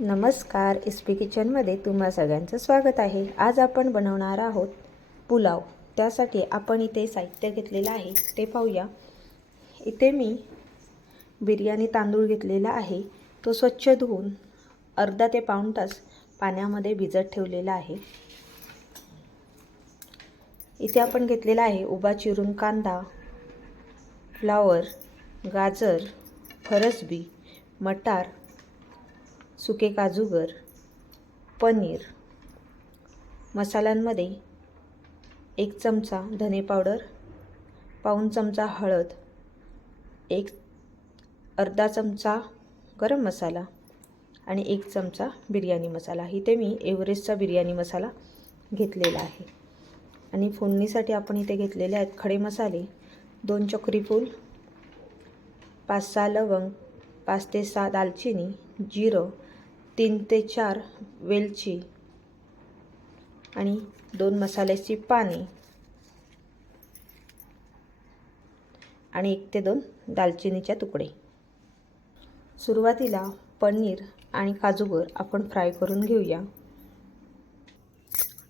नमस्कार S P किचनमध्ये तुम्हा सगळ्यांचं स्वागत आहे. आज आपण बनवणार आहोत पुलाव. त्यासाठी आपण इथे साहित्य घेतलेलं आहे. ते पाहूया. इथे मी बिर्याणी तांदूळ घेतलेला आहे. तो स्वच्छ धुवून अर्धा ते पाऊण तास पाण्यामध्ये भिजत ठेवलेला आहे. इथे आपण घेतलेला आहे उभा चिरून कांदा फ्लावर गाजर फरसबी मटार सुके काजूगर पनीर मसाल्यांमध्ये एक चमचा धने पावडर पाऊण चमचा हळद एक अर्धा चमचा गरम मसाला आणि एक चमचा बिर्याणी मसाला. इथे मी एव्हरेस्टचा बिर्याणी मसाला घेतलेला आहे. आणि फोडणीसाठी आपण इथे घेतलेले आहेत खडे मसाले दोन चक्री फूल पाच सहा लवंग पाच ते सहा दालचिनी जिरं तीन ते चार वेलची आणि दोन मसाल्याची पाने. आणि एक ते दोन दालचिनीच्या तुकडे. सुरुवातीला पनीर आणि काजूगर आपण फ्राय करून घेऊया.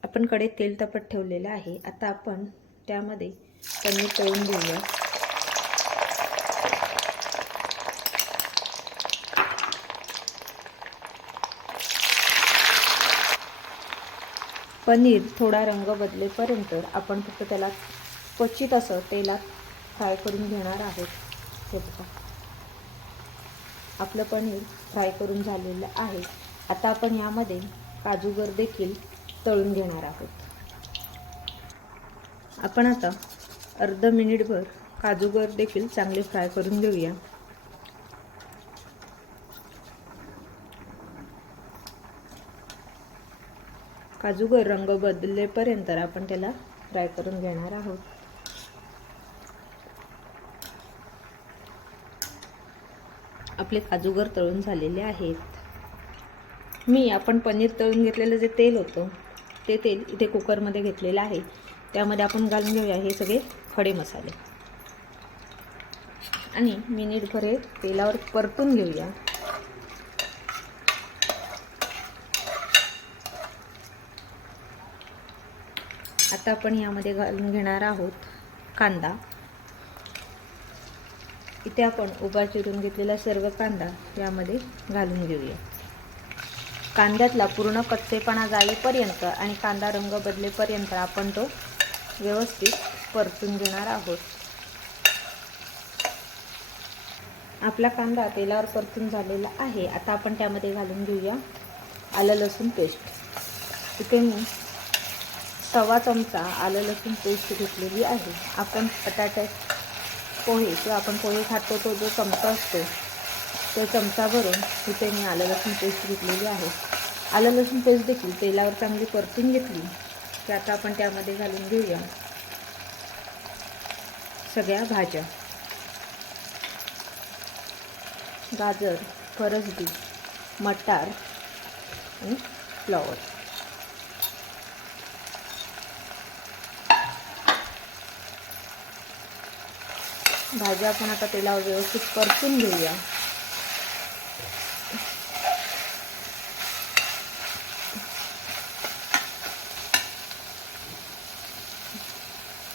आपणकडे तेल तपत ठेवलेलं आहे. आता आपण त्यामध्ये पनीर तळून घेऊया. पनीर थोडा रंग बदलेपर्यंत आपण फक्त त्याला क्वचित असं तेलात फ्राय करून घेणार आहोत. हे बघा. आपलं पनीर फ्राय करून झालेलं आहे. आता आपण यामध्ये काजूगर देखील तळून घेणार आहोत. आपण आता अर्ध मिनिटभर काजूगर देखील चांगले फ्राय करून घेऊया. काजूगर रंग बदलेपर्यंत आपण त्याला फ्राय करून घेणार आहोत. आपले काजूगर तळून झालेले आहेत. मी आपण पनीर तळून घेतलेलं जे तेल होतं ते तेल इथे कुकरमध्ये घेतलेलं आहे. त्यामध्ये आपण घालून घेऊया हे सगळे खडे मसाले. आणि मिनिटभर हे तेलावर परतून घेऊया. आता आपण यामध्ये घालून घेणार आहोत कांदा. इथे आपण उभा चिरून घेतलेला सर्व कांदा यामध्ये घालून घेऊया. कांद्यातला पूर्ण कच्चेपणा जाईपर्यंत आणि कांदा रंग बदलेपर्यंत आपण तो व्यवस्थित परतून घेणार आहोत. आपला कांदा तेलावर परतून झालेला आहे. आता आपण त्यामध्ये घालून घेऊया आलं लसूण पेस्ट. इथे मी तवा चमचा आलं लसूण पेस्ट घेतलेली आहे. आपण बटाट्या पोहे किंवा आपण पोहे खातो तो जो चमचा असतो तो चमचा भरून इथे मी आलं लसूण पेस्ट घेतलेली आहे. आलं लसूण पेस्ट देखील तेलावर चांगली परतून घेतली. की आता आपण त्यामध्ये घालून घेऊया सगळ्या भाज्या. गाजर फरसबी मटार आणि फ्लॉवर. भाज्या आपण आता तेलावर व्यवस्थित परतून घेऊया.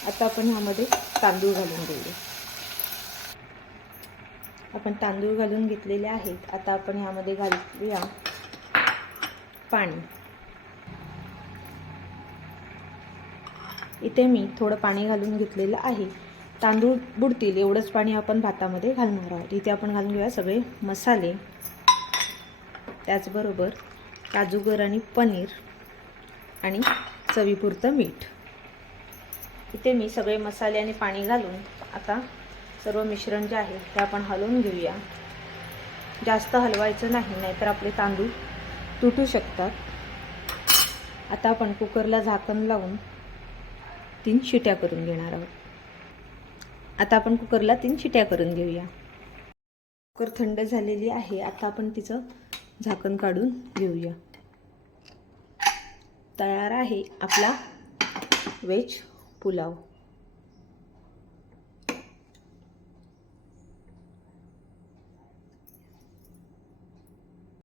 आता आपण ह्यामध्ये तांदूळ घालून घेऊया. आपण तांदूळ घालून घेतलेले आहेत. आता आपण ह्यामध्ये घालूया पाणी. इथे मी थोडं पाणी घालून घेतलेलं आहे. तांदूळ बुडतील एवढंच पाणी आपण भातामध्ये घालणार आहोत. इथे आपण घालून घेऊया सगळे मसाले. त्याचबरोबर काजूगर आणि पनीर आणि चवीपुरतं मीठ. इथे मी सगळे मसाले आणि पाणी घालून आता सर्व मिश्रण जे आहे ते आपण हलवून घेऊया. जास्त हलवायचं नाही नाहीतर आपले तांदूळ तुटू शकतात. आता आपण कुकरला झाकण लावून तीन शिट्या करून घेणार आहोत. आता आपण कुकरला तीन शिट्या करून घेऊया. कुकर थंड झालेली आहे. आता आपण तिचं झाकण काढून घेऊया. तयार आहे आपला वेज पुलाव.